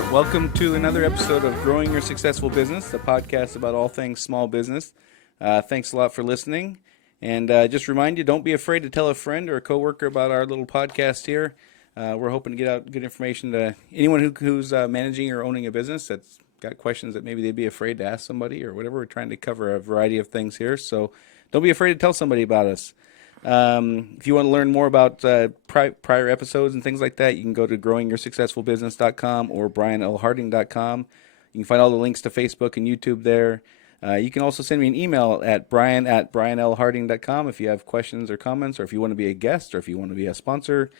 there. Welcome to another episode of Growing Your Successful Business, the podcast about all things small business. Thanks a lot for listening. And just remind you, don't be afraid to tell a friend or a coworker about our little podcast here. We're hoping to get out good information to anyone who's managing or owning a business that's got questions that maybe they'd be afraid to ask somebody or whatever. We're trying to cover a variety of things here. So don't be afraid to tell somebody about us. If you want to learn more about prior episodes and things like that, you can go to growingyoursuccessfulbusiness.com or brianlharding.com. You can find all the links to Facebook and YouTube there. You can also send me an email at brian@brianlharding.com if you have questions or comments, or if you want to be a guest, or if you want to be a sponsor.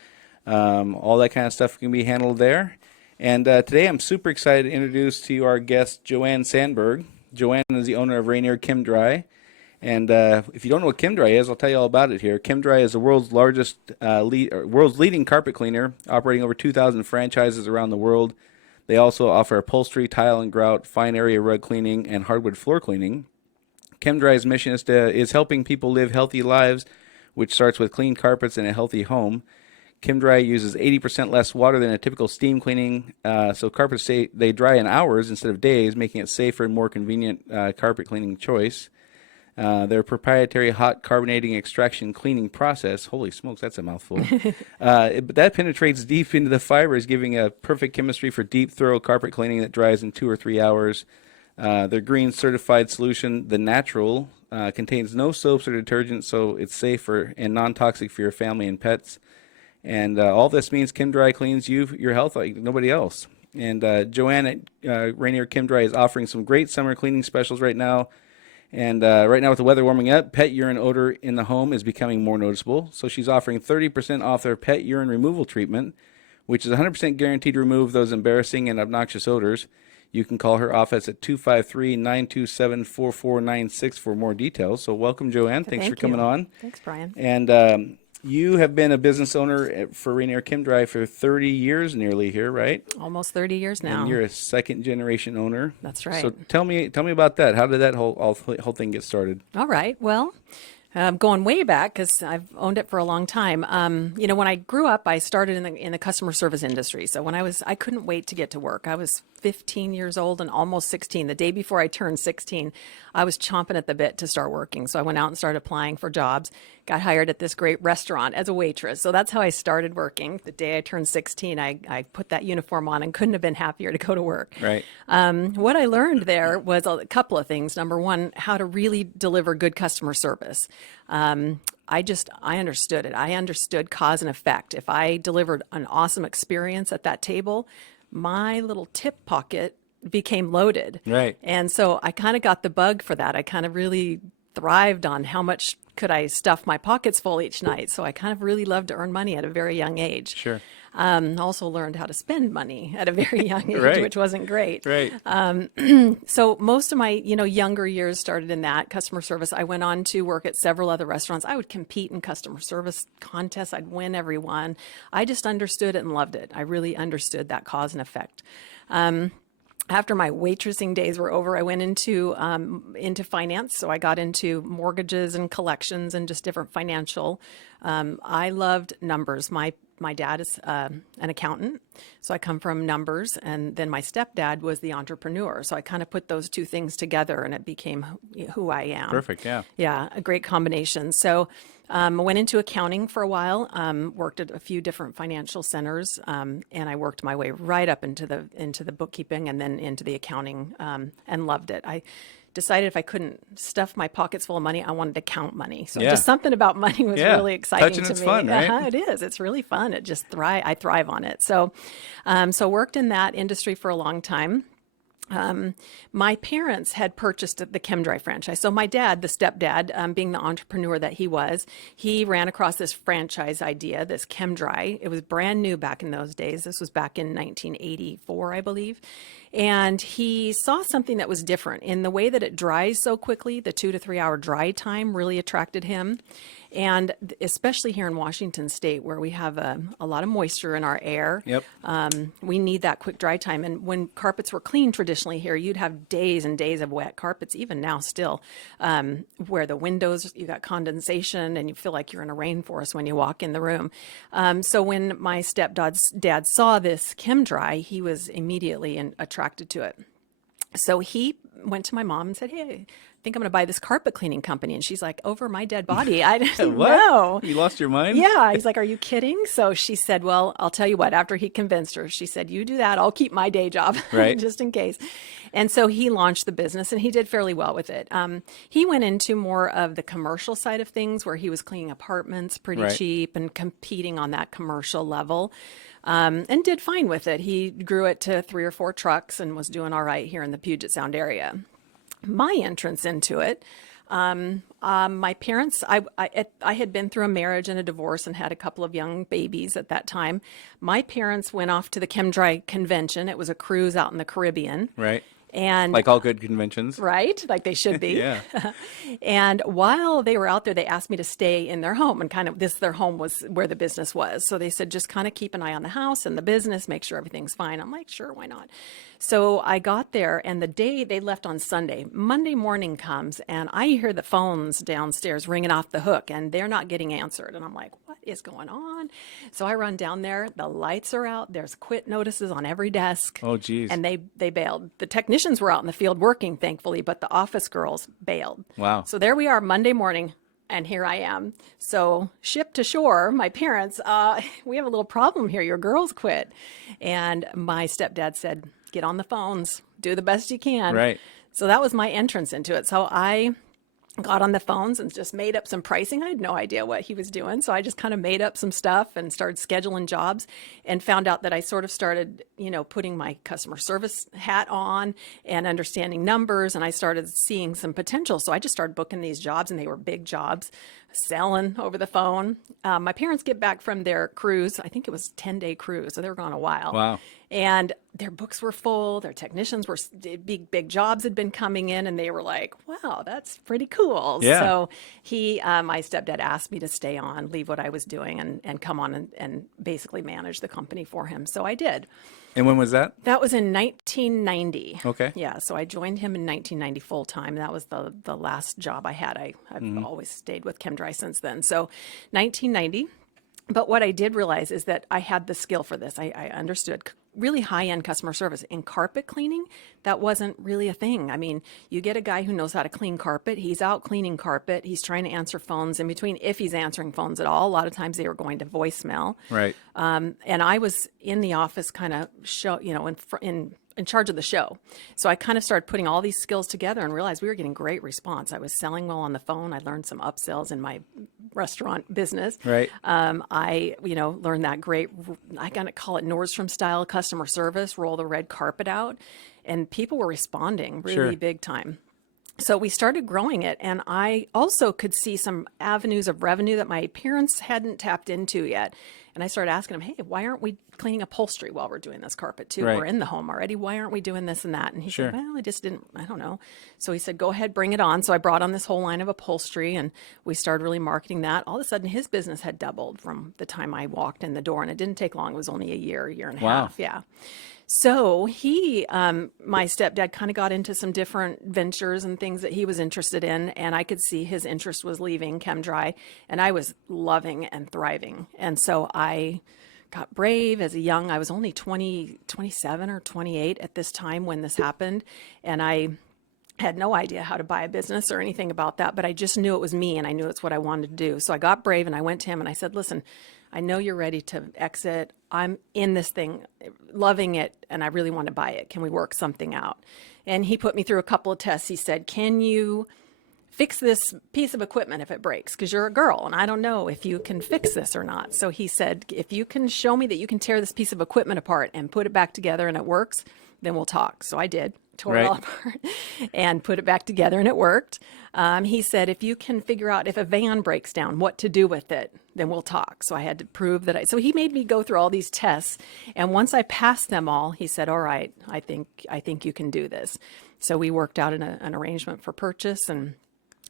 All that kind of stuff can be handled there. And today I'm super excited to introduce to you our guest, Joanne Sandberg. Joanne is the owner of Rainier Chem-Dry. And if you don't know what Chem-Dry is, I'll tell you all about it here. Chem-Dry is the world's world's leading carpet cleaner, operating over 2,000 franchises around the world. They also offer upholstery, tile and grout, fine area rug cleaning, and hardwood floor cleaning. Chem-Dry's mission is helping people live healthy lives, which starts with clean carpets and a healthy home. Chem-Dry uses 80% less water than a typical steam cleaning, so carpets they dry in hours instead of days, making it safer and more convenient carpet cleaning choice. Their proprietary hot carbonating extraction cleaning process, holy smokes, that's a mouthful, but that penetrates deep into the fibers, giving a perfect chemistry for deep, thorough carpet cleaning that dries in 2 or 3 hours. Their green certified solution, The Natural, contains no soaps or detergents, so it's safe and non-toxic for your family and pets. And all this means Chem-Dry cleans your health like nobody else. And Joanne at Rainier Chem-Dry is offering some great summer cleaning specials right now. And right now with the weather warming up, pet urine odor in the home is becoming more noticeable. So she's offering 30% off their pet urine removal treatment, which is 100% guaranteed to remove those embarrassing and obnoxious odors. You can call her office at 253-927-4496 for more details. So welcome, Joanne. Thanks for coming on. Thanks, Brian. And you have been a business owner for Rainier Chem-Dry for 30 years nearly here, right? Almost 30 years now. And you're a second-generation owner. That's right. So tell me about that. How did that whole thing get started? All right. Well, going way back, because I've owned it for a long time. When I grew up, I started in the customer service industry. So I couldn't wait to get to work. I was 15 years old and almost 16. The day before I turned 16, I was chomping at the bit to start working. So I went out and started applying for jobs, got hired at this great restaurant as a waitress. So that's how I started working. The day I turned 16, I put that uniform on and couldn't have been happier to go to work. Right. What I learned there was a couple of things. Number one, how to really deliver good customer service. I understood it. I understood cause and effect. If I delivered an awesome experience at that table, my little tip pocket became loaded. Right. And so I kind of got the bug for that. I kind of really thrived on how much could I stuff my pockets full each night. So I kind of really loved to earn money at a very young age. Sure. Also learned how to spend money at a very young age, Right. which wasn't great. Right. So most of my, younger years started in that customer service. I went on to work at several other restaurants. I would compete in customer service contests. I'd win every one. I just understood it and loved it. I really understood that cause and effect. After my waitressing days were over, I went into finance. So I got into mortgages and collections and just different financial. I loved numbers. My dad is an accountant, so I come from numbers, and then my stepdad was the entrepreneur. So I kind of put those two things together, and it became who I am. Perfect, yeah. Yeah, a great combination. So I went into accounting for a while, worked at a few different financial centers, and I worked my way right up into the bookkeeping and then into the accounting, and loved it. I decided if I couldn't stuff my pockets full of money, I wanted to count money. So just something about money was really exciting Touching to it's me. fun, right? It is. It's really fun. I thrive on it. So, worked in that industry for a long time. My parents had purchased the Chem-Dry franchise. So my dad, the stepdad, being the entrepreneur that he was, he ran across this franchise idea, this Chem-Dry. It was brand new back in those days. This was back in 1984, I believe. And he saw something that was different in the way that it dries so quickly. The 2 to 3 hour dry time really attracted him. And especially here in Washington State, where we have a lot of moisture in our air, Yep. we need that quick dry time. And when carpets were clean traditionally here, you'd have days and days of wet carpets, even now still, where the windows, you got condensation and you feel like you're in a rainforest when you walk in the room. So when my stepdad's dad saw this Chem Dry, he was immediately attracted to it. So he went to my mom and said, "Hey, I think I'm going to buy this carpet cleaning company." And she's like, "Over my dead body." I didn't What? know. You lost your mind? Yeah. He's like, "Are you kidding?" So she said, "Well, I'll tell you what," after he convinced her, she said, "You do that. I'll keep my day job," Right. just in case. And so he launched the business and he did fairly well with it. He went into more of the commercial side of things where he was cleaning apartments pretty Right. cheap and competing on that commercial level. And did fine with it. He grew it to 3 or 4 trucks and was doing all right here in the Puget Sound area. My entrance into it, my parents, I had been through a marriage and a divorce and had a couple of young babies at that time. My parents went off to the ChemDry convention. It was a cruise out in the Caribbean. Right. And Like all good conventions. right, like they should be. Yeah. And while they were out there, they asked me to stay in their home, and kind of their home was where the business was. So they said, just kind of keep an eye on the house and the business, make sure everything's fine. I'm like, sure, why not? So I got there, and the day they left on Sunday, Monday morning comes, and I hear the phones downstairs ringing off the hook, and they're not getting answered. And I'm like, what is going on? So I run down there. The lights are out. There's quit notices on every desk. Oh, geez. And they bailed. The technicians were out in the field working, thankfully, but the office girls bailed. Wow. So there we are Monday morning, and here I am. So ship to shore, my parents, we have a little problem here. Your girls quit. And my stepdad said, get on the phones, do the best you can. Right. So that was my entrance into it. So I got on the phones and just made up some pricing. I had no idea what he was doing. So I just kind of made up some stuff and started scheduling jobs and found out that I sort of started, putting my customer service hat on and understanding numbers. And I started seeing some potential. So I just started booking these jobs, and they were big jobs, selling over the phone. My parents get back from their cruise. I think it was a 10-day cruise. So they were gone a while. Wow. And their books were full. Their technicians were big jobs had been coming in, and they were like, "Wow, that's pretty cool." Yeah. So my stepdad asked me to stay on, leave what I was doing, and come on and basically manage the company for him. So I did. And when was that? That was in 1990. Okay. Yeah. So I joined him in 1990 full time. That was the last job I had. I've always stayed with ChemDry since then. So 1990. But what I did realize is that I had the skill for this. I understood really high-end customer service. In carpet cleaning, that wasn't really a thing. I mean, you get a guy who knows how to clean carpet. He's out cleaning carpet. He's trying to answer phones in between, if he's answering phones at all. A lot of times they were going to voicemail. Right. And I was in the office kind of in charge of the show. So I kind of started putting all these skills together and realized we were getting great response. I was selling well on the phone. I learned some upsells in my restaurant business. Right. I learned that great, I gotta call it Nordstrom style customer service, roll the red carpet out, and people were responding really Sure. big time. So we started growing it, and I also could see some avenues of revenue that my parents hadn't tapped into yet. And I started asking them, "Hey, why aren't we cleaning upholstery while we're doing this carpet too? Right. We're in the home already. Why aren't we doing this and that?" And he Sure. said, "Well, I just didn't, I don't know." So he said, "Go ahead, bring it on." So I brought on this whole line of upholstery, and we started really marketing that. All of a sudden, his business had doubled from the time I walked in the door, and it didn't take long. It was only a year and a Wow. half. Yeah. So my stepdad kind of got into some different ventures and things that he was interested in, and I could see his interest was leaving ChemDry, and I was loving and thriving. And so I got brave as I was only 27 or 28 at this time when this happened, and I had no idea how to buy a business or anything about that, but I just knew it was me, and I knew it's what I wanted to do. So I got brave, and I went to him and I said, "Listen, I know you're ready to exit. I'm in this thing, loving it, and I really want to buy it. Can we work something out?" And he put me through a couple of tests. He said, "Can you fix this piece of equipment if it breaks? Because you're a girl, and I don't know if you can fix this or not." So he said, "If you can show me that you can tear this piece of equipment apart and put it back together and it works, then we'll talk." So I did. tore it all apart, and put it back together, and it worked. He said, if you can figure out if a van breaks down, what to do with it, then we'll talk. So I had to prove that so he made me go through all these tests. And once I passed them all, he said, all right, I think you can do this. So we worked out an arrangement for purchase and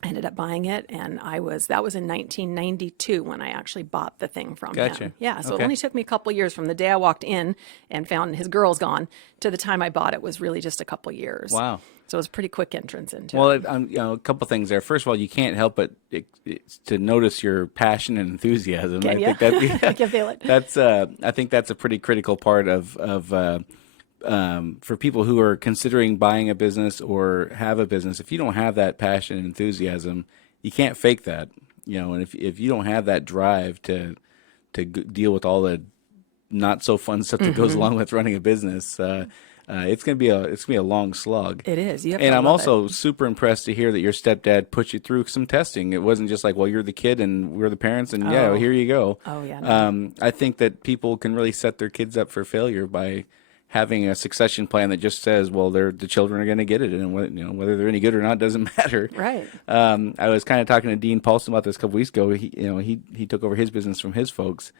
ended up buying it. And that was in 1992 when I actually bought the thing from him. Yeah. So it only took me a couple years from the day I walked in and found his girl's gone to the time I bought it was really just a couple years. Wow. So it was a pretty quick entrance into it. Well, a couple things there. First of all, you can't help but to notice your passion and enthusiasm. I can feel it. I think that's a pretty critical part of for people who are considering buying a business or have a business. If you don't have that passion and enthusiasm, you can't fake that. And if you don't have that drive to deal with all the not so fun stuff that goes along with running a business. It's gonna be a long slog. It is. And I'm also super impressed to hear that your stepdad put you through some testing. It wasn't just like, well, you're the kid and we're the parents, and here you go. Oh yeah. No. I think that people can really set their kids up for failure by having a succession plan that just says, well, the children are going to get it, and whether they're any good or not doesn't matter. Right. I was kind of talking to Dean Paulson about this a couple weeks ago. He took over his business from his folks.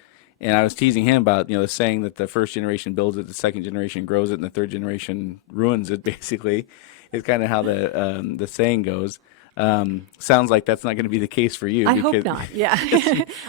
And I was teasing him about, the saying that the first generation builds it, the second generation grows it, and the third generation ruins it, basically, is kind of how the saying goes. Sounds like that's not going to be the case for you. I hope not. Yeah.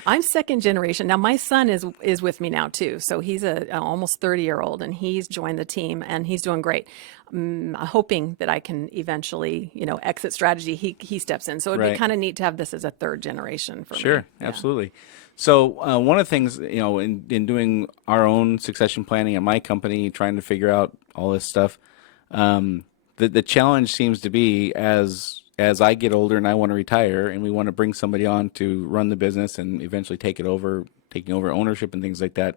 I'm second generation. Now, my son is with me now, too. So he's a almost 30-year-old, and he's joined the team, and he's doing great. Hoping that I can eventually, exit strategy, he steps in. So it'd be kind of neat to have this as a third generation for me. Sure, absolutely. So one of the things, in doing our own succession planning at my company, trying to figure out all this stuff, the challenge seems to be as I get older and I want to retire and we want to bring somebody on to run the business and eventually taking over ownership and things like that,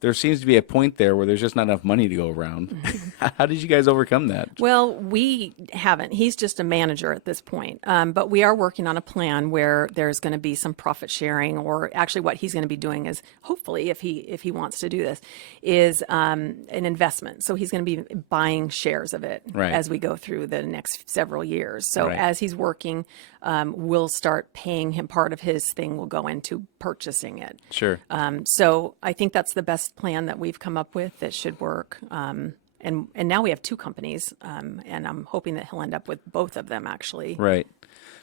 there seems to be a point there where there's just not enough money to go around. Mm-hmm. How did you guys overcome that? Well, we haven't. He's just a manager at this point. But we are working on a plan where there's going to be some profit sharing, or actually what he's going to be doing is, hopefully, if he wants to do this, is an investment. So he's going to be buying shares of it as we go through the next several years. So as he's working, we'll start paying him. Part of his thing will go into purchasing it. Sure. So I think that's the best plan that we've come up with that should work. And now we have two companies, and I'm hoping that he'll end up with both of them, actually. Right.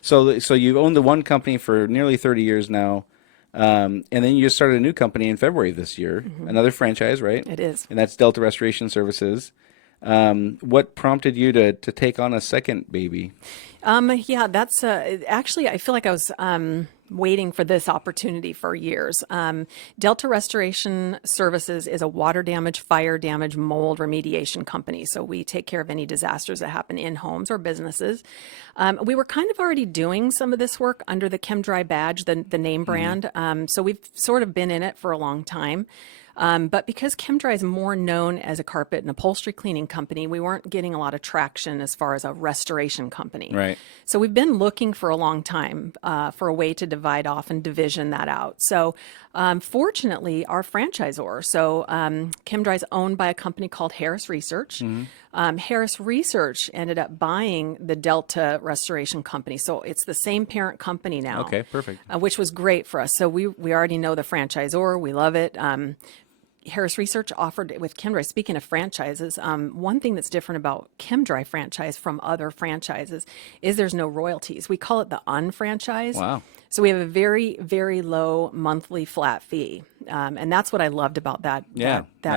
So you've owned the one company for nearly 30 years now, and then you just started a new company in February of this year, another franchise, right? It is. And that's Delta Restoration Services. What prompted you to take on a second baby? That's actually, I feel like I was waiting for this opportunity for years. Delta Restoration Services is a water damage, fire damage, mold remediation company. So we take care of any disasters that happen in homes or businesses. We were kind of already doing some of this work under the ChemDry badge, the name brand. So we've sort of been in it for a long time. But because ChemDry is more known as a carpet and upholstery cleaning company, we weren't getting a lot of traction as far as a restoration company. Right. So we've been looking for a long time for a way to divide off and division that out. So fortunately, our franchisor, so ChemDry is owned by a company called Harris Research. Harris Research ended up buying the Delta Restoration Company. So it's the same parent company now. Okay, perfect. Which was great for us. So we already know the franchisor. We love it. Harris Research offered with ChemDry. Speaking of franchises, one thing that's different about ChemDry franchise from other franchises is there's no royalties. We call it the unfranchise. Wow. So we have a very, very low monthly flat fee. And that's what I loved about that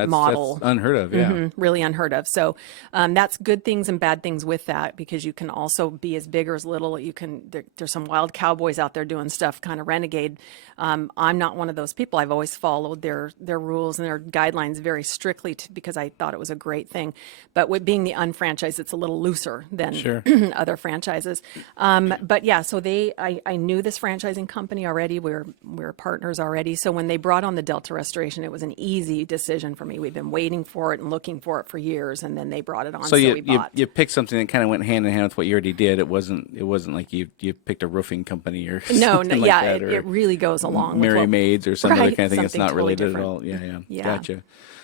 model. That's unheard of, yeah. Really unheard of. So that's good things and bad things with that, because you can also be as big or as little. There's some wild cowboys out there doing stuff, kind of renegade. I'm not one of those people. I've always followed their rules and their guidelines very strictly because I thought it was a great thing. But with being the unfranchised, it's a little looser than other franchises. But yeah, so I knew this franchising company already. We're partners already. So when they brought on the Delta Restoration, it was an easy decision for me. We've been waiting for it and looking for it for years, and then they brought it on. So we bought. You picked something that kind of went hand in hand with what you already did. It wasn't like you picked a roofing company or something like that. It really goes along. Mary Maids or some other kind of thing that's not totally related different. at all. Yeah. Gotcha.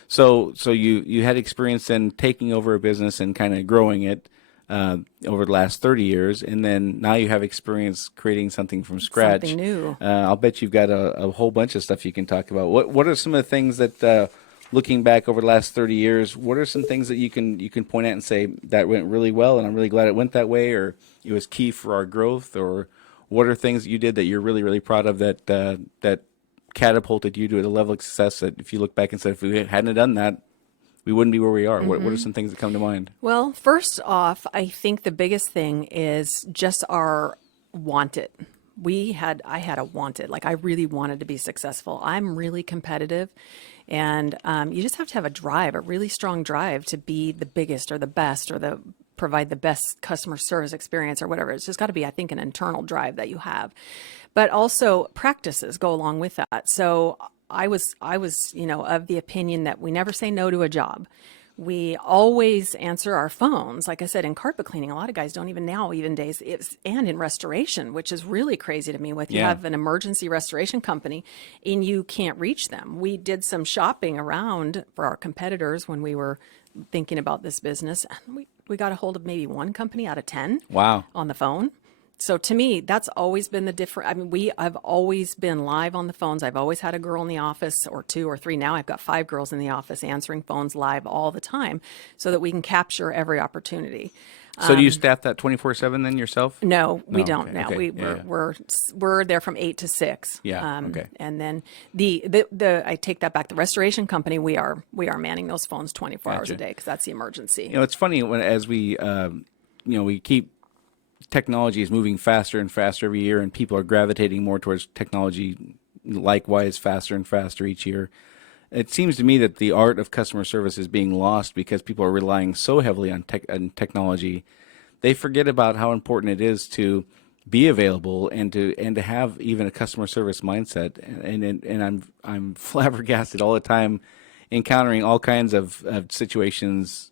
So you had experience in taking over a business and kind of growing it over the last 30 years, and then now you have experience creating something from scratch. Something new. I'll bet you've got a whole bunch of stuff you can talk about. What are some of the things that, looking back over the last 30 years, what are some things that you can point at and say that went really well, and I'm really glad it went that way, or it was key for our growth, or what are things that you did that you're really, really proud of that catapulted you to a level of success that if you look back and said, if we hadn't done that, we wouldn't be where we are? What are some things that come to mind? Well, first off, I think the biggest thing is just our want it. I had a want it. Like I really wanted to be successful. I'm really competitive, and you just have to have a drive, a really strong drive to be the biggest or the best or provide the best customer service experience or whatever. It's just got to be, I think, an internal drive that you have, but also practices go along with that. So I was, of the opinion that we never say no to a job. We always answer our phones. Like I said, in carpet cleaning, a lot of guys don't even days, and in restoration, which is really crazy to me. You have an emergency restoration company and you can't reach them. We did some shopping around for our competitors when we were thinking about this business. We got a hold of maybe one company out of 10. Wow. On the phone. So to me, that's always been the difference. I mean, I've always been live on the phones. I've always had a girl in the office, or 2 or 3. Now I've got 5 girls in the office answering phones live all the time so that we can capture every opportunity. So do you staff that 24/7 then yourself? No, we No, don't okay, now. okay, We're there from 8 to 6. Yeah, okay. And then I take that back. The restoration company, we are manning those phones 24 hours a day because that's the emergency. It's funny as we we keep technology is moving faster and faster every year, and people are gravitating more towards technology likewise faster and faster each year. It seems to me that the art of customer service is being lost because people are relying so heavily on technology. They forget about how important it is to be available and to have even a customer service mindset. And I'm flabbergasted all the time, encountering all kinds of situations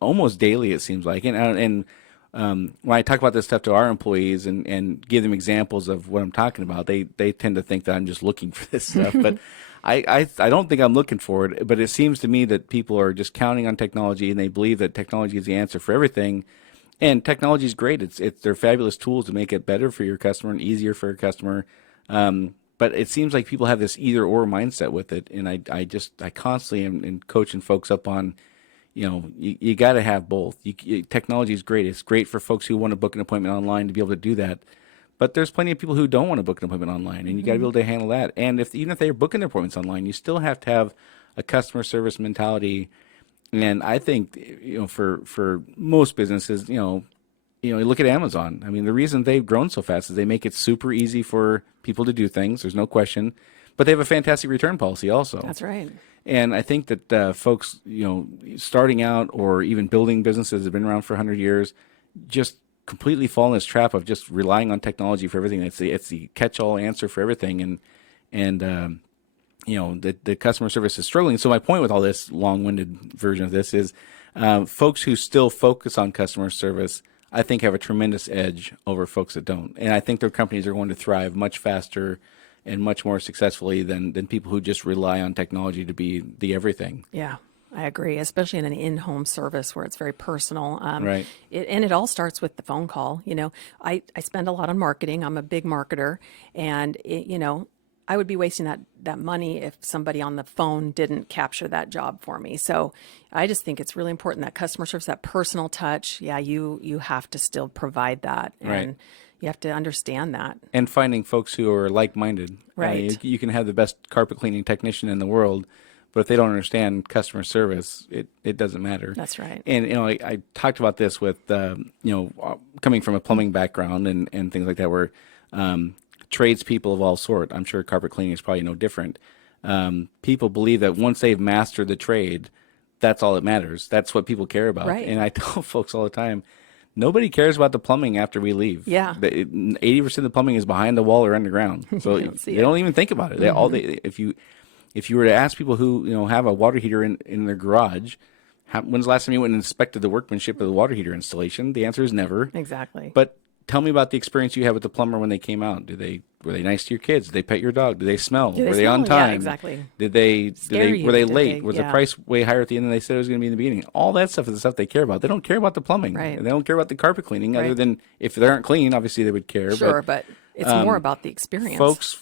almost daily, it seems like. And when I talk about this stuff to our employees and give them examples of what I'm talking about, they tend to think that I'm just looking for this stuff. But I don't think I'm looking for it. But it seems to me that people are just counting on technology, and they believe that technology is the answer for everything. And technology is great. They're fabulous tools to make it better for your customer and easier for your customer. But it seems like people have this either or mindset with it. And I constantly am coaching folks up on, you got to have both. Technology is great. It's great for folks who want to book an appointment online to be able to do that. But there's plenty of people who don't want to book an appointment online, and you got to be able to handle that. And even if they're booking their appointments online, you still have to have a customer service mentality. And I think, for most businesses, you look at Amazon. I mean, the reason they've grown so fast is they make it super easy for people to do things. There's no question. But they have a fantastic return policy also. That's right. And I think that folks, starting out or even building businesses that have been around for 100 years, just completely fall in this trap of just relying on technology for everything. It's the catch-all answer for everything, and the customer service is struggling. So my point with all this long-winded version of this is, folks who still focus on customer service, I think, have a tremendous edge over folks that don't. And I think their companies are going to thrive much faster and much more successfully than people who just rely on technology to be the everything. Yeah, I agree, especially in an in-home service where it's very personal. Right. It all starts with the phone call. I spend a lot on marketing. I'm a big marketer, and I would be wasting that money if somebody on the phone didn't capture that job for me. So I just think it's really important, that customer service, that personal touch. Yeah, you have to still provide that. And right. You have to understand that. And finding folks who are like-minded. Right. You can have the best carpet cleaning technician in the world, but if they don't understand customer service, it doesn't matter. That's right. And I talked about this with coming from a plumbing background and things like that, where tradespeople of all sort. I'm sure carpet cleaning is probably no different. People believe that once they've mastered the trade, that's all that matters. That's what people care about. Right. And I tell folks all the time, nobody cares about the plumbing after we leave. Yeah. 80% of the plumbing is behind the wall or underground. So they don't even think about it. If you were to ask people who have a water heater in their garage, when's the last time you went and inspected the workmanship of the water heater installation? The answer is never. Exactly. But tell me about the experience you had with the plumber when they came out. Do they were they nice to your kids? Did they pet your dog? Did they smell? Do they Were they on smell? Yeah, time? exactly. Did they Scare you? were they Did late? they- Was the yeah. price way higher at the end than they said it was going to be in the beginning? All that stuff is the stuff they care about. They don't care about the plumbing. Right. They don't care about the carpet cleaning, other Right. than if they aren't clean, obviously they would care. Sure, but it's more about the experience.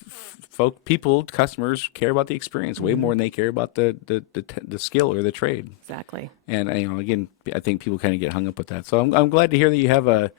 People, customers care about the experience way more than they care about the skill or the trade. Exactly. And again, I think people kind of get hung up with that. So I'm glad to hear that you have a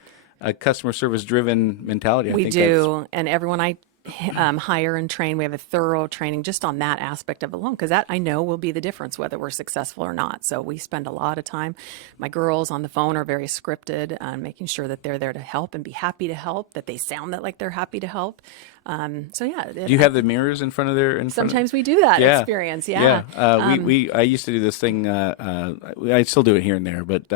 customer service driven mentality. I We think do, and everyone I hire and train, we have a thorough training just on that aspect of it alone, because that I know will be the difference whether we're successful or not. So we spend a lot of time. My girls on the phone are very scripted, making sure that they're there to help and be happy to help, that they sound that like they're happy to help. So yeah. Do you have the mirrors in front of their? Sometimes we do that experience. Yeah. I used to do this thing. I still do it here and there, but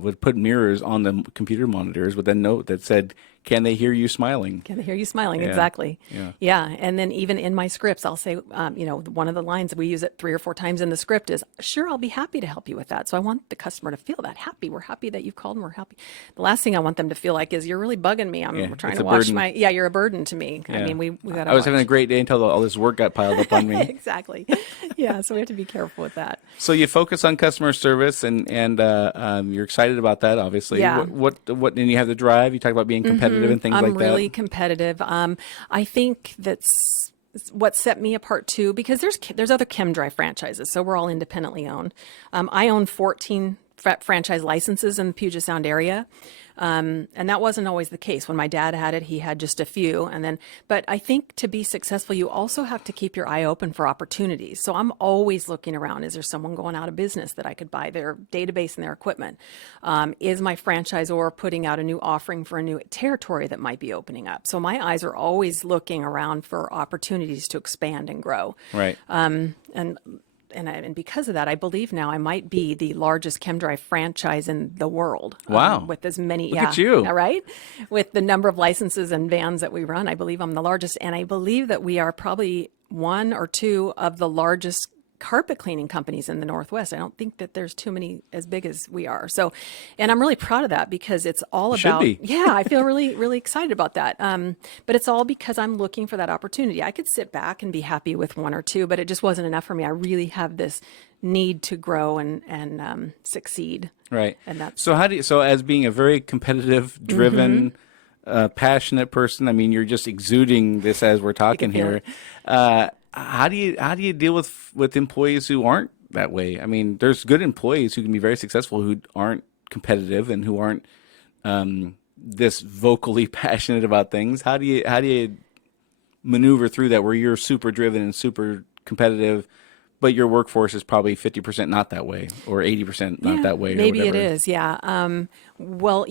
would put mirrors on the computer monitors with a note that said, "Can they hear you smiling?" Can they hear you smiling? Yeah. Exactly. Yeah. Yeah. And then even in my scripts, I'll say, one of the lines that we use it 3 or 4 times in the script is, "Sure, I'll be happy to help you with that." So I want the customer to feel that happy. We're happy that you've called and we're happy. The last thing I want them to feel like is, "You're really bugging me. I'm trying it's to a watch burden. you're a burden to me." Yeah. I mean, we got to I was having a great day until all this work got piled up on me. Exactly. Yeah. So we have to be careful with that. So you focus on customer service, and you're excited about that, obviously. Yeah. What and you have the drive. You talk about being competitive and things I'm like that. really competitive. I think that's what set me apart too, because there's other ChemDry franchises, so we're all independently owned. I own 14 franchise licenses in the Puget Sound area. And that wasn't always the case. When my dad had it, he had just a few. But I think to be successful, you also have to keep your eye open for opportunities. So I'm always looking around. Is there someone going out of business that I could buy their database and their equipment? Is my franchisor putting out a new offering for a new territory that might be opening up? So my eyes are always looking around for opportunities to expand and grow. Right. And because of that, I believe now I might be the largest ChemDry franchise in the world. Wow. With as many, Look at you. Right? With the number of licenses and vans that we run, I believe I'm the largest. And I believe that we are probably 1 or 2 of the largest carpet cleaning companies in the Northwest. I don't think that there's too many as big as we are. So, and I'm really proud of that, because it's all about, yeah, I feel really, really excited about that. But it's all because I'm looking for that opportunity. I could sit back and be happy with 1 or 2, but it just wasn't enough for me. I really have this need to grow and succeed. Right. And that's, So as being a very competitive, driven, passionate person, I mean, you're just exuding this as we're talking here. How do you deal with employees who aren't that way? I mean, there's good employees who can be very successful who aren't competitive and who aren't this vocally passionate about things. How do you maneuver through that, where you're super driven and super competitive, but your workforce is probably 50% not that way, or 80% not that way? Maybe or it whatever. is. Yeah. Well,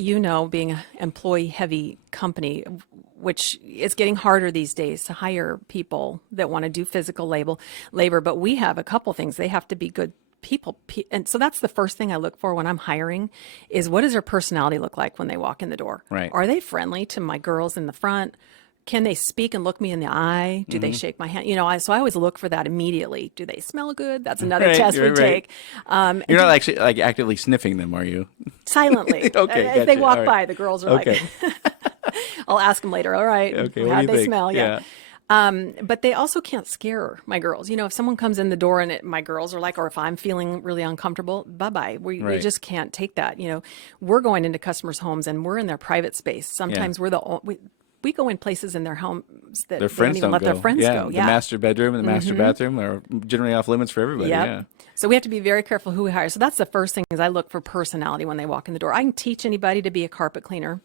being an employee heavy company, which is getting harder these days to hire people that want to do physical labor. But we have a couple things. They have to be good people. And so that's the first thing I look for when I'm hiring is, what does their personality look like when they walk in the door? Right. Are they friendly to my girls in the front? Can they speak and look me in the eye? Do they shake my hand? So I always look for that immediately. Do they smell good? That's another test we take. You're not actually like actively sniffing them, are you? Silently. Okay, As they gotcha. walk All right. by, the girls are like, I'll ask them later. All right. Okay, what How'd do you they think? smell? Yeah. But they also can't scare my girls. If someone comes in the door and my girls are like, or if I'm feeling really uncomfortable, bye-bye. We just can't take that. We're going into customers' homes and we're in their private space. Sometimes we go in places in their homes that Their they friends don't even let go. their friends go. The master bedroom and the master bathroom are generally off limits for everybody. Yep. Yeah. So we have to be very careful who we hire. So that's the first thing, is I look for personality when they walk in the door. I can teach anybody to be a carpet cleaner,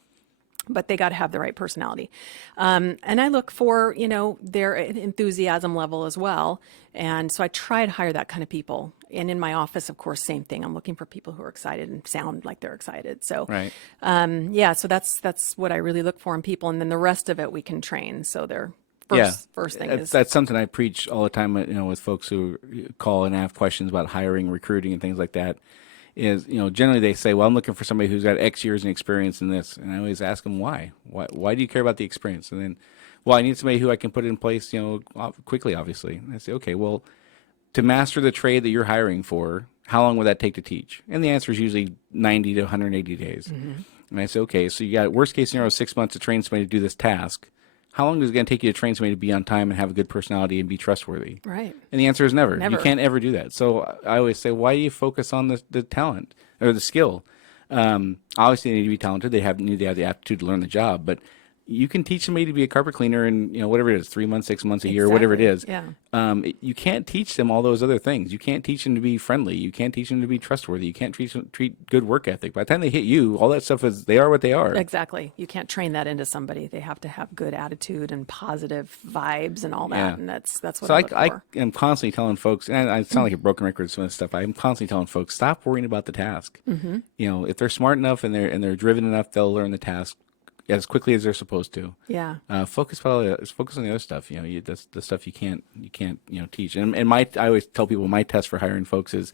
but they got to have the right personality. And I look for, their enthusiasm level as well. And so I try to hire that kind of people. And in my office, of course, same thing. I'm looking for people who are excited and sound like they're excited. So, Right. so that's what I really look for in people. And then the rest of it we can train. So they're first thing is that's something I preach all the time, with folks who call and have questions about hiring, recruiting, and things like that. Is, generally they say, well, I'm looking for somebody who's got X years in experience in this. And I always ask them why. Why do you care about the experience? And then, well, I need somebody who I can put in place, quickly, obviously. And I say, okay, well, to master the trade that you're hiring for, how long would that take to teach? And the answer is usually 90 to 180 days. And I say, okay, so you got worst case scenario, 6 months to train somebody to do this task. how long is it going to take you to train somebody to be on time and have a good personality and be trustworthy? Right. And the answer is never. Never. You can't ever do that. So I always say, why do you focus on the talent or the skill? Obviously, they need to be talented. They need to have the aptitude to learn the job. But you can teach somebody to be a carpet cleaner in, whatever it is, 3 months, 6 months, a year, whatever it is. Yeah. You can't teach them all those other things. You can't teach them to be friendly. You can't teach them to be trustworthy. You can't treat good work ethic. By the time they hit you, all that stuff they are what they are. Exactly. You can't train that into somebody. They have to have good attitude and positive vibes and all that. Yeah. And that's what So I look I for. am constantly telling folks, and I sound like a broken record with some of this stuff. I'm constantly telling folks, stop worrying about the task. Mm-hmm. If they're smart enough and they're driven enough, they'll learn the task as quickly as they're supposed to. Yeah. Focus on the other stuff. That's the stuff you can't teach. And I always tell people my test for hiring folks is,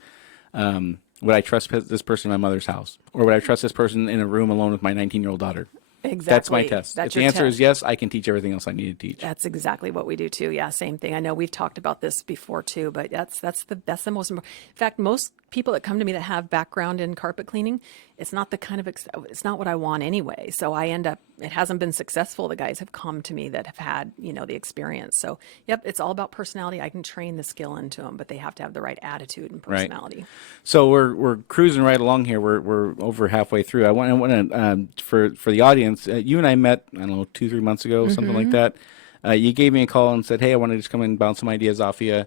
would I trust this person in my mother's house, or would I trust this person in a room alone with my 19-year-old daughter? Exactly. That's my test. That's if the your answer test. is yes, I can teach everything else I need to teach. That's exactly what we do too. Yeah, same thing. I know we've talked about this before too, but that's the most important. In fact, most people that come to me that have background in carpet cleaning, it's not the kind of it's not what I want anyway. So I end up, it hasn't been successful. The guys have come to me that have had the experience. So yep, it's all about personality. I can train the skill into them, but they have to have the right attitude and personality. Right. So we're cruising right along here. We're over halfway through. I want to for the audience. You and I met, I don't know, 2-3 months ago, something like that. You gave me a call and said, "Hey, I want to just come and bounce some ideas off of you."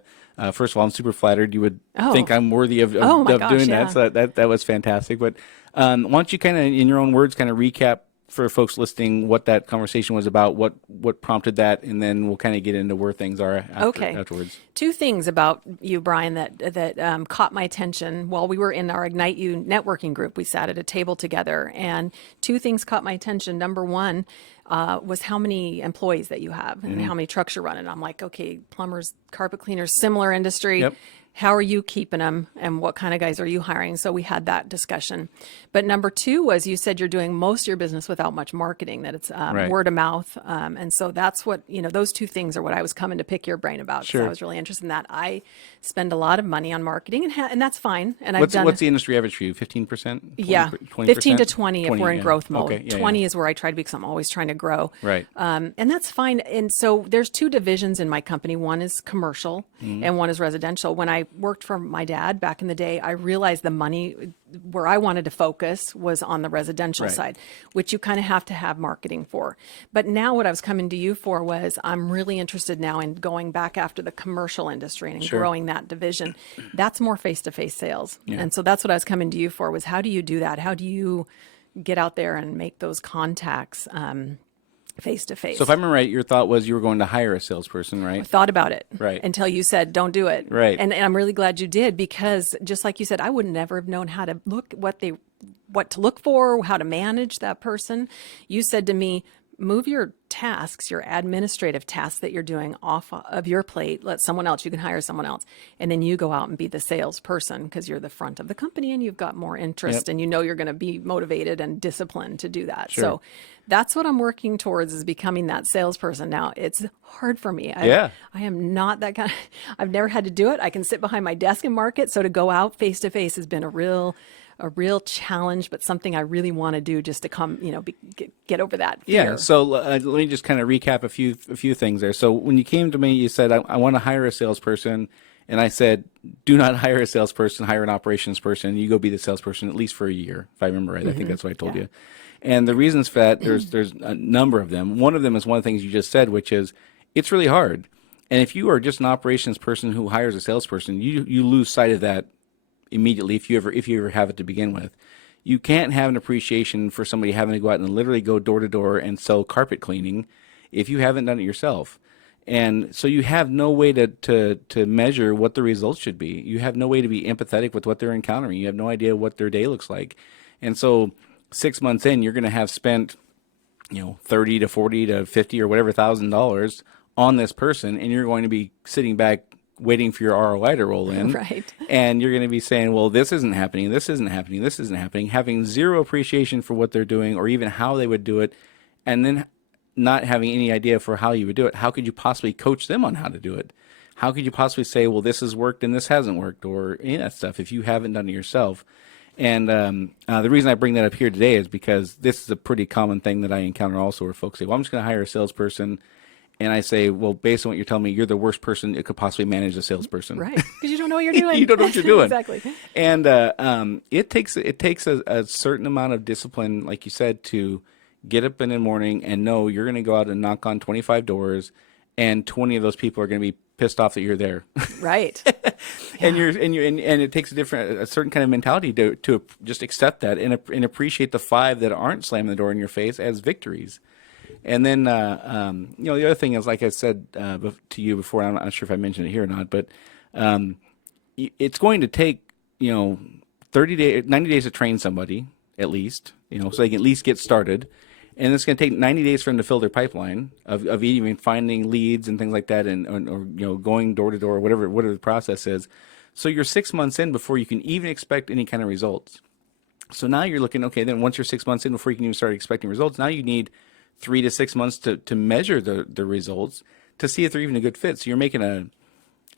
First of all, I'm super flattered. You would think I'm worthy of my gosh, doing yeah. that. So that was fantastic. But why don't you kind of, in your own words, kind of recap for folks listening what that conversation was about, what prompted that, and then we'll kind of get into where things are afterwards. 2 things about you, Brian, that caught my attention while we were in our Ignite You networking group. We sat at a table together, and 2 things caught my attention. Number one was how many employees that you have and how many trucks you're running. I'm like, okay, plumbers, carpet cleaners, similar industry. Yep. How are you keeping them, and what kind of guys are you hiring? So we had that discussion. But number 2 was, you said you're doing most of your business without much marketing, that it's Right. word of mouth. And so that's what, those 2 things are what I was coming to pick your brain about. 'Cause Sure. I was really interested in that. I spend a lot of money on marketing, and that's fine. And What's I've done the industry average for you? 15%? yeah, 20%? 15 to 20 if we're in yeah. growth mode. Okay. Yeah, 20 yeah. is where I try to be, because I'm always trying to grow. Right. And that's fine. And so there's 2 divisions in my company. One is commercial and one is residential. When I worked for my dad back in the day, I realized the money where I wanted to focus was on the residential Right. side, which you kind of have to have marketing for. But now what I was coming to you for was, I'm really interested now in going back after the commercial industry and Sure. growing that division. That's more face-to-face sales. Yeah. And so that's what I was coming to you for, was how do you do that? How do you get out there and make those contacts face to face? So if I remember right, your thought was you were going to hire a salesperson, right? Thought about it Right. until you said, don't do it. Right. And I'm really glad you did, because just like you said, I would never have known how to look, what to look for, how to manage that person. You said to me, move your tasks, your administrative tasks that you're doing off of your plate. Let someone else, you can hire someone else. And then you go out and be the salesperson, because you're the front of the company and you've got more interest. Yep. And you're going to be motivated and disciplined to do that. Sure. So that's what I'm working towards, is becoming that salesperson. Now, it's hard for me. Yeah. I am not that kind I've never had to do it. I can sit behind my desk and market. So to go out face to face has been a real challenge, but something I really want to do, just to come, get over that fear. Yeah. So let me just kind of recap a few things there. So when you came to me, you said, I want to hire a salesperson. And I said, do not hire a salesperson, hire an operations person. You go be the salesperson at least for a year, if I remember right. I think that's what I told Yeah. you. And the reasons for that, there's a number of them. One of them is one of the things you just said, which is it's really hard. And if you are just an operations person who hires a salesperson, you lose sight of that immediately if you ever have it to begin with. You can't have an appreciation for somebody having to go out and literally go door to door and sell carpet cleaning if you haven't done it yourself. And so you have no way to measure what the results should be. You have no way to be empathetic with what they're encountering. You have no idea what their day looks like. And so 6 months in, you're going to have spent, $30 to $40 to $50 or whatever $1,000 on this person, and you're going to be sitting back waiting for your ROI to roll in. Right. And you're going to be saying, well, this isn't happening, this isn't happening, this isn't happening, having zero appreciation for what they're doing or even how they would do it, and then not having any idea for how you would do it. How could you possibly coach them on how to do it? How could you possibly say, well, this has worked and this hasn't worked, or any of that stuff if you haven't done it yourself? And the reason I bring that up here today is because this is a pretty common thing that I encounter also, where folks say, well, I'm just going to hire a salesperson and I say, well, based on what you're telling me, you're the worst person that could possibly manage a salesperson. Right. Because you don't know what you're doing. You don't know what you're doing. Exactly. And it takes a certain amount of discipline, like you said, to get up in the morning and know you're going to go out and knock on 25 doors, and 20 of those people are going to be pissed off that you're there. Right. And it takes a certain kind of mentality to just accept that and appreciate the 5 that aren't slamming the door in your face as victories. And then, the other thing is, like I said to you before, I'm not sure if I mentioned it here or not, but it's going to take, 90 days to train somebody at least, so they can at least get started. And it's going to take 90 days for them to fill their pipeline of even finding leads and things like that, or going door to door, whatever the process is. So you're 6 months in before you can even expect any kind of results. So now you're looking, okay, then once you're 6 months in before you can even start expecting results, now you need 3 to 6 months to measure the results to see if they're even a good fit. So you're making a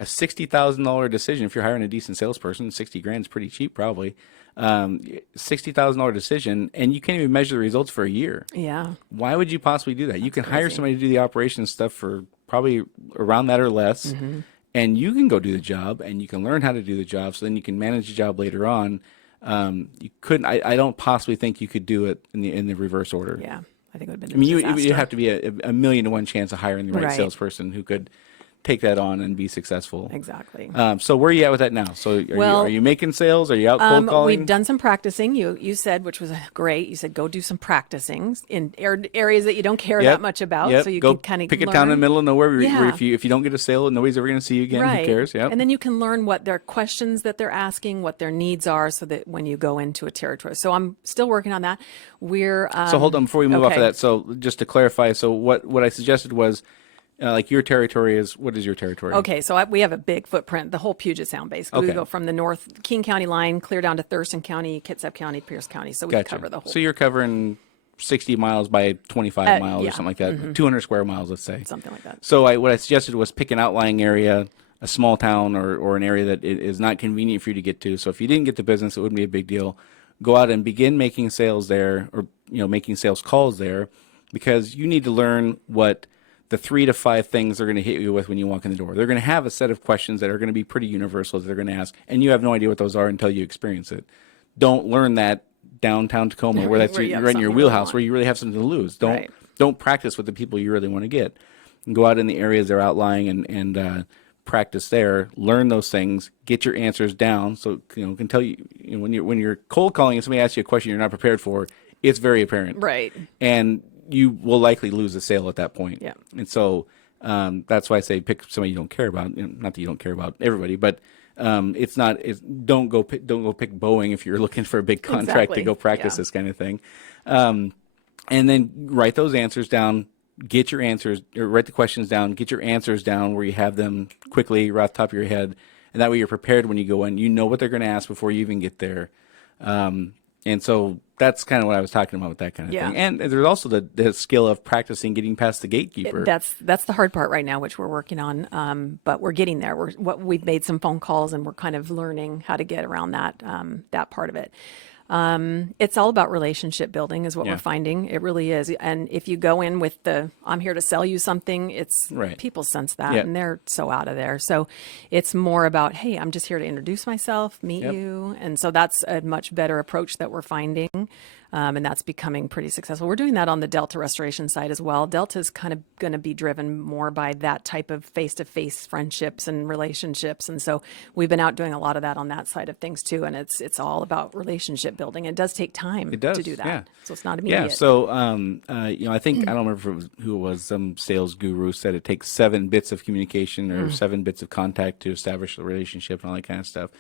$60,000 decision. If you're hiring a decent salesperson, 60 grand is pretty cheap probably. $60,000 decision, and you can't even measure the results for a year. Yeah. Why would you possibly do that? You can hire crazy. somebody to do the operations stuff for probably around that or less, and you can go do the job, and you can learn how to do the job, so then you can manage the job later on. You couldn't. I don't possibly think you could do it in the reverse order. Yeah. I think it would have been I mean, a disaster. you have to be a 1,000,000 to 1 chance of hiring the right Right. salesperson who could take that on and be successful. Exactly. So where are you at with that now? So are you making sales? Are you out cold calling? We've done some practicing. You said, which was great. You said go do some practicing in areas that you don't care that much about, Yep. so you Go can kind of pick a town in the middle of nowhere where Yeah. if you don't get a sale, nobody's ever going to see you again. Right. Who cares? Yep. And then you can learn what their questions that they're asking, what their needs are, so that when you go into a territory. So I'm still working on that. So hold on before we move off of okay. that. So just to clarify, so what I suggested was, like your territory is, what is your territory? Okay, so we have a big footprint, the whole Puget Sound, basically. Okay. We go from the North King County line clear down to Thurston County, Kitsap County, Pierce County. So we Gotcha. cover the whole. So you're covering 60 miles by 25 miles or yeah. something like that, 200 square miles, let's say. Something like that. So what I suggested was pick an outlying area, a small town or an area that is not convenient for you to get to. So if you didn't get the business, it wouldn't be a big deal. Go out and begin making sales there, or making sales calls there, because you need to learn what the 3 to 5 things they're going to hit you with when you walk in the door. They're going to have a set of questions that are going to be pretty universal that they're going to ask, and you have no idea what those are until you experience it. Don't learn that downtown Tacoma where that's Where you have right in your something you really wheelhouse, want. where you really have something to lose. Right. Don't practice with the people you really want to get. Go out in the areas they're outlying and practice there. Learn those things. Get your answers down. So can tell you, when you're cold calling and somebody asks you a question you're not prepared for, it's very apparent. Right. And you will likely lose a sale at that point. Yeah. And so that's why I say pick somebody you don't care about. Not that you don't care about everybody, but don't go pick Boeing if you're looking for a big contract Exactly. to go practice Yeah. this kind of thing. And then write those answers down. Get your answers, or write the questions down. Get your answers down where you have them quickly, right off the top of your head, and that way you're prepared when you go in. You know what they're going to ask before you even get there. And so that's kind of what I was talking about with that kind of thing. And there's also the skill of practicing getting past the gatekeeper. That's the hard part right now, which we're working on. But we're getting there. We've made some phone calls, and we're kind of learning how to get around that part of it. It's all about relationship building is what Yeah. we're finding. It really is. And if you go in with I'm here to sell you something, it's Right. people sense that Yeah. and they're so out of there. So it's more about, hey, I'm just here to introduce myself, meet Yep. you. And so that's a much better approach that we're finding. And that's becoming pretty successful. We're doing that on the Delta restoration side as well. Delta is kind of going to be driven more by that type of face-to-face friendships and relationships. And so we've been out doing a lot of that on that side of things too. And it's all about relationship building. It does take time to do that. Yeah. So it's not immediate. Yeah. So, I think, I don't remember who it was, some sales guru said it takes 7 bits of communication or 7 bits of contact to establish a relationship and all that kind of stuff.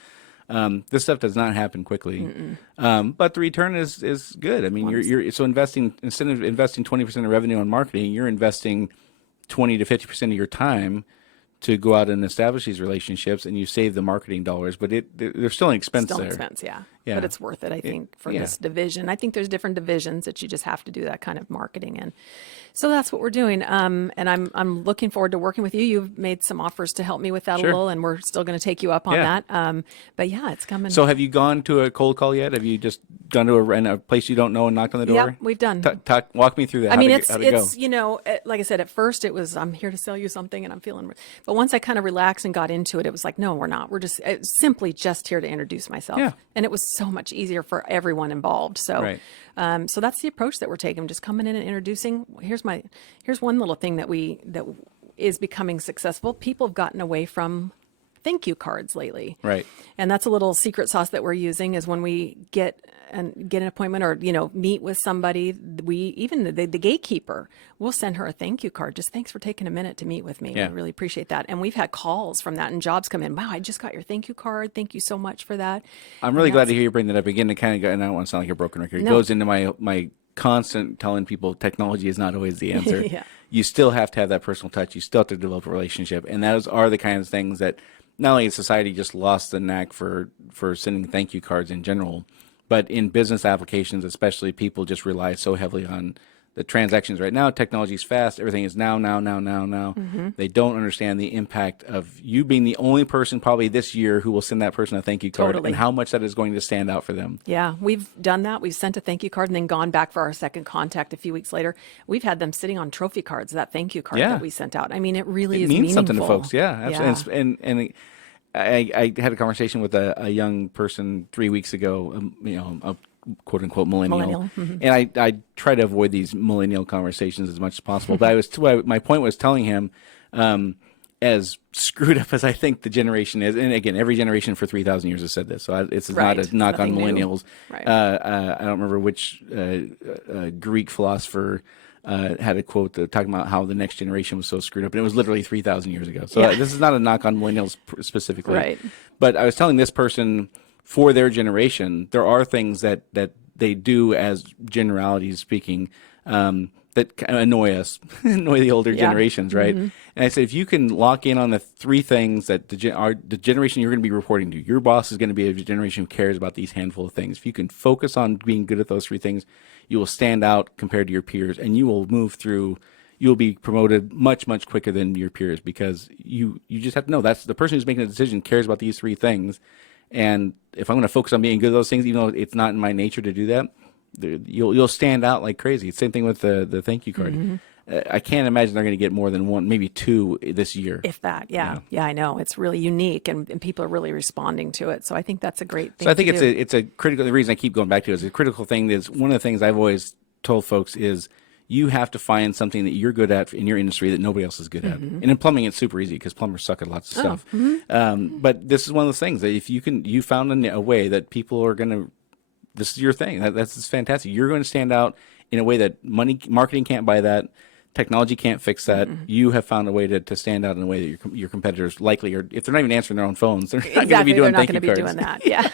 This stuff does not happen quickly, but the return is good. I mean, you're so instead of investing 20% of revenue on marketing, you're investing 20 to 50% of your time to go out and establish these relationships, and you save the marketing dollars. But there's still an expense Still an there. expense, yeah. Yeah. But it's worth it, I think, for this division. I think there's different divisions that you just have to do that kind of marketing in. So that's what we're doing. And I'm looking forward to working with you. You've made some offers to help me with that a little, and we're still going to take you up on that. But yeah, it's coming. So have you gone to a cold call yet? Have you just gone to a place you don't know and knocked on the door? Yeah, we've done. Walk me through that. I mean, how'd it go? it's like I said, at first it was, I'm here to sell you something and I'm feeling, but once I kind of relaxed and got into it, it was like, no, we're not. We're just simply just here to introduce myself. Yeah. And it was so much easier for everyone involved. So, so that's the approach that we're taking. Just coming in and introducing. Here's one little thing that is becoming successful. People have gotten away from thank you cards lately. Right. And that's a little secret sauce that we're using is when we get an appointment or, meet with somebody, the gatekeeper, we'll send her a thank you card. Just thanks for taking a minute to meet with me. Yeah. I really appreciate that. And we've had calls from that and jobs come in. Wow, I just got your thank you card. Thank you so much for that. I'm really glad to hear you bring that up again. And I don't want to sound like a broken record. It goes into my constant telling people technology is not always the answer. You still have to have that personal touch. You still have to develop a relationship. And those are the kinds of things that not only has society just lost the knack for sending thank you cards in general, but in business applications, especially, people just rely so heavily on the transactions right now. Technology is fast. Everything is now. They don't understand the impact of you being the only person probably this year who will send that person a thank you card and how much that is going to stand out for them. Yeah, we've done that. We've sent a thank you card and then gone back for our second contact a few weeks later. We've had them sitting on trophy cards, that thank you card that we sent out. I mean, it really is means meaningful. something to folks. Yeah, absolutely. And I had a conversation with a young person 3 weeks ago, a quote unquote millennial. And I try to avoid these millennial conversations as much as possible. But my point was telling him, as screwed up as I think the generation is, and again, every generation for 3,000 years has said this, so it's not a knock on millennials. I don't remember which Greek philosopher had a quote talking about how the next generation was so screwed up, and it was literally 3,000 years ago. So this is not a knock on millennials specifically. But I was telling this person, for their generation, there are things that they do, as generalities speaking, that kind of annoy us, annoy the older generations, right? And I said, if you can lock in on the three things that the generation you're going to be reporting to, your boss is going to be a generation who cares about these handful of things. If you can focus on being good at those three things, you will stand out compared to your peers, and you will move through. You'll be promoted much, much quicker than your peers, because you just have to know that's the person who's making the decision cares about these three things. And if I'm going to focus on being good at those things, even though it's not in my nature to do that, you'll stand out like crazy. Same thing with the thank you card. I can't imagine they're going to get more than one, maybe two this year. If that, yeah, I know. It's really unique, and people are really responding to it. So I think that's a great thing. So I think it's a critical. The reason I keep going back to it is a critical thing. Is one of the things I've always told folks is you have to find something that you're good at in your industry that nobody else is good at. And in plumbing, it's super easy because plumbers suck at lots of stuff. But this is one of those things that if you found a way that people are going to, this is your thing. That's fantastic. You're going to stand out in a way that marketing can't buy that. Technology can't fix that. You have found a way to stand out in a way that your competitors likely are. If they're not even answering their own phones, they're not going to be doing thank you cards. Doing that. Yeah.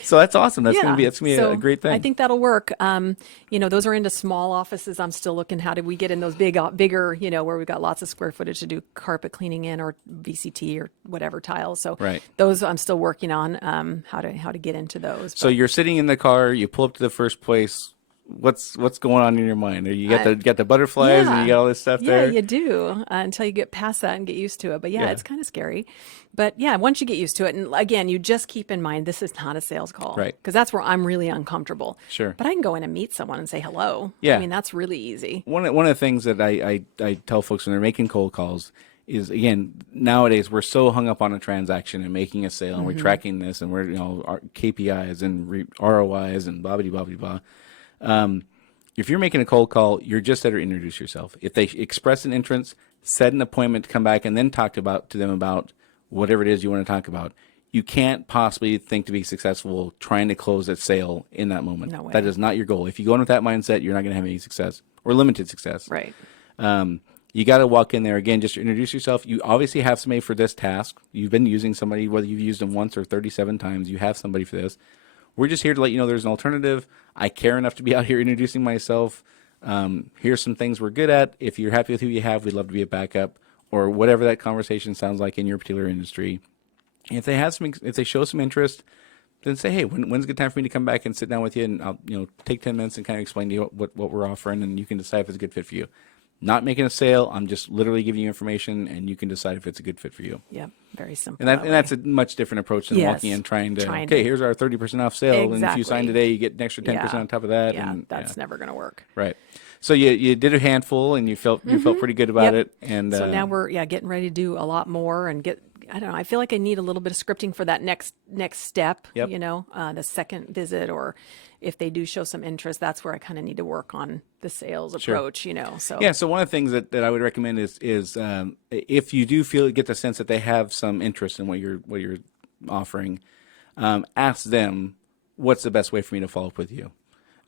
So that's awesome. That's going to be a great thing. I think that'll work. Those are into small offices. I'm still looking. How do we get in those bigger? Where we've got lots of square footage to do carpet cleaning in, or VCT or whatever tiles. So those I'm still working on. How to get into those. So you're sitting in the car. You pull up to the first place. What's going on in your mind? You got the butterflies and you got all this stuff there. Yeah, you do until you get past that and get used to it. But it's kind of scary. But once you get used to it, and again, you just keep in mind this is not a sales call, right? Because that's where I'm really uncomfortable. Sure. But I can go in and meet someone and say hello. Yeah. I mean, that's really easy. One of the things that I tell folks when they're making cold calls is, again, nowadays we're so hung up on a transaction and making a sale, and we're tracking this, and we're our KPIs and ROIs and blah blah blah blah. If you're making a cold call, you're just there to introduce yourself. If they express an interest, set an appointment to come back and then talk to them about whatever it is you want to talk about. You can't possibly think to be successful trying to close that sale in that moment. No way. That is not your goal. If you go in with that mindset, you're not going to have any success or limited success. Right. You got to walk in there again, just to introduce yourself. You obviously have somebody for this task. You've been using somebody, whether you've used them once or 37 times, you have somebody for this. We're just here to let you know there's an alternative. I care enough to be out here introducing myself. Here's some things we're good at. If you're happy with who you have, we'd love to be a backup, or whatever that conversation sounds like in your particular industry. And if they show some interest, then say, hey, when's a good time for me to come back and sit down with you, and I'll take 10 minutes and kind of explain to you what we're offering, and you can decide if it's a good fit for you. Not making a sale. I'm just literally giving you information, and you can decide if it's a good fit for you. Yep, very simple. And that's a much different approach than walking in trying to, okay, here's our 30% off sale, and if you sign today, you get an extra 10% on top of that. Yeah, and, that's never going to work. Right. So you did a handful, and you felt pretty good about it. And so now we're getting ready to do a lot more and I don't know. I feel like I need a little bit of scripting for that next step. Yep. The second visit, or if they do show some interest, that's where I kind of need to work on the sales approach. So yeah. So one of the things that I would recommend is if you do get the sense that they have some interest in what you're offering, ask them what's the best way for me to follow up with you.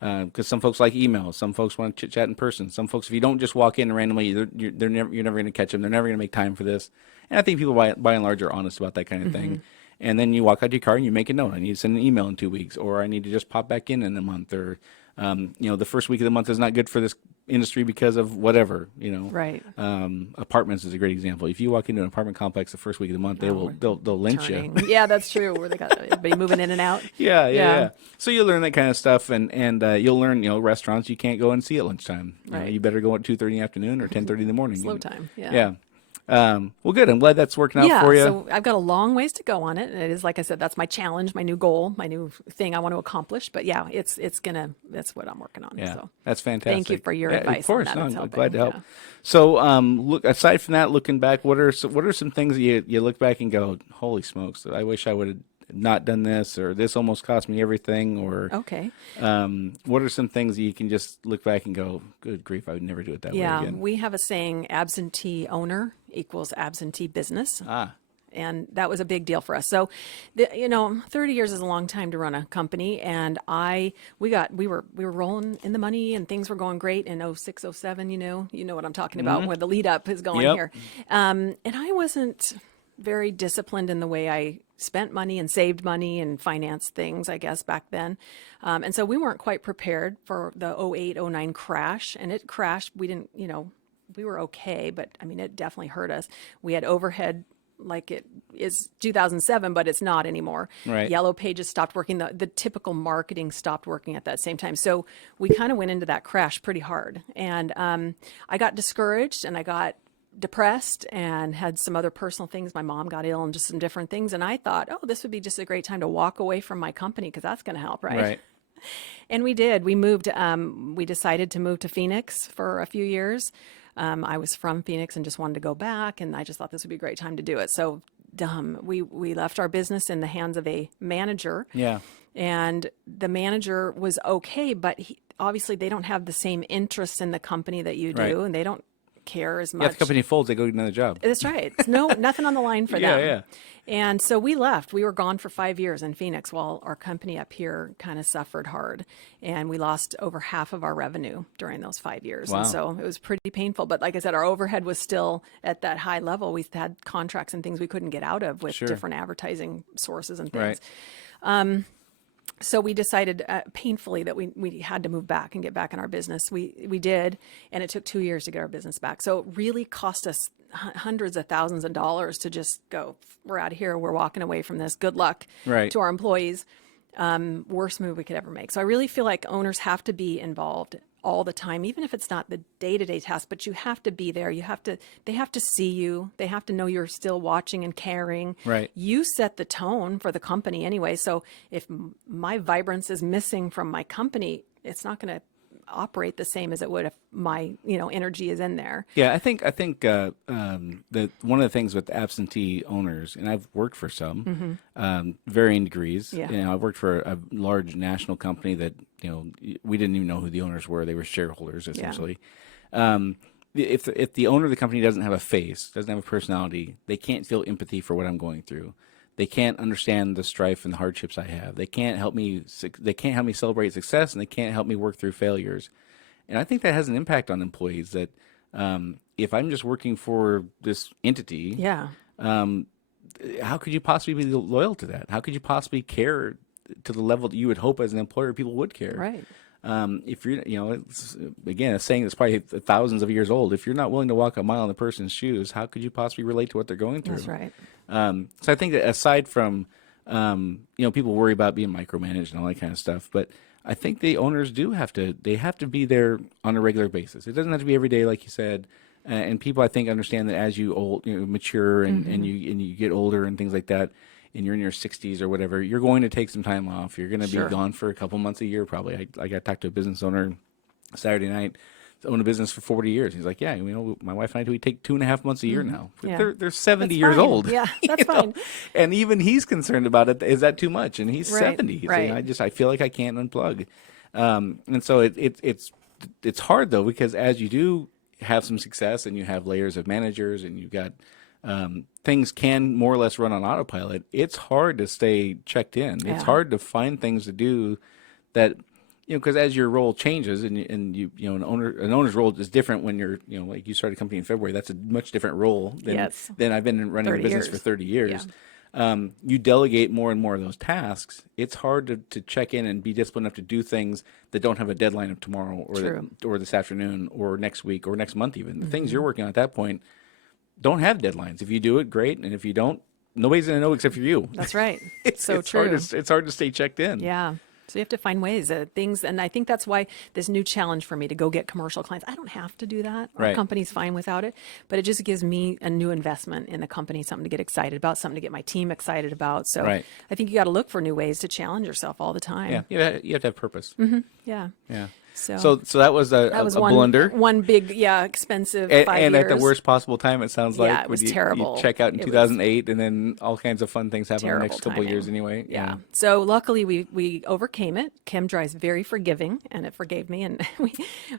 Because some folks like emails, some folks want to chit chat in person. Some folks, if you don't just walk in randomly, you're never going to catch them. They're never going to make time for this. And I think people by and large are honest about that kind of thing. And then you walk out to your car and you make a note. I need to send an email in 2 weeks, or I need to just pop back in a month, or the first week of the month is not good for this industry because of whatever. Right. Apartments is a great example. If you walk into an apartment complex the first week of the month, they'll lynch you. Yeah, that's true. Where they got everybody moving in and out. Yeah. So you learn that kind of stuff, and you'll learn restaurants you can't go and see at lunchtime. Right. You better go at 2:30 in the afternoon or 10:30 in the morning. Slow time. Yeah. Yeah. Well, good. I'm glad that's working out for you. So I've got a long ways to go on it. And it is, like I said, that's my challenge, my new goal, my new thing I want to accomplish. But yeah, that's what I'm working on. Yeah, so that's fantastic. thank you for your advice. Of course, on that. I'm glad to help. So, look. Aside from that, looking back, what are some things that you look back and go, holy smokes, I wish I would have not done this, or this almost cost me everything, or okay. What are some things that you can just look back and go, good grief, I would never do it that way again? Yeah, we have a saying, absentee owner equals absentee business. And that was a big deal for us. So, 30 years is a long time to run a company, and we were rolling in the money, and things were going great in 06, 07. You know what I'm talking about, where the lead up is going here. And I wasn't very disciplined in the way I spent money and saved money and financed things, I guess, back then. And so we weren't quite prepared for the 08, 09 crash, and it crashed. We didn't, we were okay, but I mean, it definitely hurt us. We had overhead like it is 2007, but it's not anymore. Right. Yellow Pages stopped working. The typical marketing stopped working at that same time. So we kind of went into that crash pretty hard. And I got discouraged, and I got depressed, and had some other personal things. My mom got ill, and just some different things. And I thought, this would be just a great time to walk away from my company, because that's going to help, right? Right. And we did. We moved. We decided to move to Phoenix for a few years. I was from Phoenix and just wanted to go back, and I just thought this would be a great time to do it. So we left our business in the hands of a manager. Yeah. And the manager was okay, but obviously they don't have the same interests in the company that you do, Right. and they don't care as much. Yeah, if the company folds, they go get another job. That's right. It's nothing on the line for them. Yeah. And so we left. We were gone for 5 years in Phoenix, while our company up here kind of suffered hard. And we lost over half of our revenue during those 5 years. Wow. And so it was pretty painful. But like I said, our overhead was still at that high level. We had contracts and things we couldn't get out of with different advertising sources and things. Right. So we decided painfully that we had to move back and get back in our business. We did, and it took 2 years to get our business back. So it really cost us hundreds of thousands of dollars to just go, we're out of here, we're walking away from this, good luck Right. to our employees. Worst move we could ever make. So I really feel like owners have to be involved all the time, even if it's not the day-to-day task, but you have to be there. They have to see you. They have to know you're still watching and caring. Right. You set the tone for the company anyway. So if my vibrance is missing from my company, it's not going to operate the same as it would if my energy is in there. Yeah, I think that one of the things with absentee owners, and I've worked for some, varying degrees. Yeah. I've worked for a large national company that we didn't even know who the owners were; they were shareholders essentially. If the owner of the company doesn't have a face, doesn't have a personality, they can't feel empathy for what I'm going through. They can't understand the strife and the hardships I have. They can't help me. They can't help me celebrate success, and they can't help me work through failures. And I think that has an impact on employees. That if I'm just working for this entity, how could you possibly be loyal to that? How could you possibly care to the level that you would hope as an employer people would care? Right. If you're, it's, again, a saying that's probably thousands of years old. If you're not willing to walk a mile in the person's shoes, how could you possibly relate to what they're going through? That's right. So I think that aside from People worry about being micromanaged and all that kind of stuff, but I think the owners they have to be there on a regular basis. It doesn't have to be every day, like you said. And people, I think, understand that as you mature and you get older and things like that, and you're in your 60s or whatever, you're going to take some time off. You're going to be gone for a couple months a year, probably. I got talked to a business owner Saturday night. He's owned a business for 40 years. He's like, yeah, my wife and I, we take 2.5 months a year now. Yeah. They're 70 That's years fine. old. Yeah, that's fine. And even he's concerned about it. Is that too much? And he's 70. He's right. saying, I feel like I can't unplug. And so it's hard though, because as you do have some success and you have layers of managers and you've got things can more or less run on autopilot, it's hard to stay checked in. Yeah. It's hard to find things to do that, because as your role changes and an owner's role is different when you're, like you started a company in February, that's a much different role than I've been running a business for 30 years. Yeah. You delegate more and more of those tasks. It's hard to check in and be disciplined enough to do things that don't have a deadline of tomorrow or this afternoon or next week or next month even. The things you're working on at that point don't have deadlines. If you do it, great. And if you don't, nobody's going to know except for you. That's right. It's true. It's hard to stay checked in. Yeah. So you have to find ways things, and I think that's why this new challenge for me to go get commercial clients. I don't have to do that. Our company's fine without it, but it just gives me a new investment in the company, something to get excited about, something to get my team excited about. So I think you got to look for new ways to challenge yourself all the time. Yeah, you have to have purpose. Yeah. Yeah. So that was a blunder. One big, expensive 5 and years. at the worst possible time, it sounds like. Yeah, it was terrible. You check out in 2008, and then all kinds of fun things happen in the next couple of years anyway. Yeah. So luckily, we overcame it. ChemDry is very forgiving, and it forgave me, and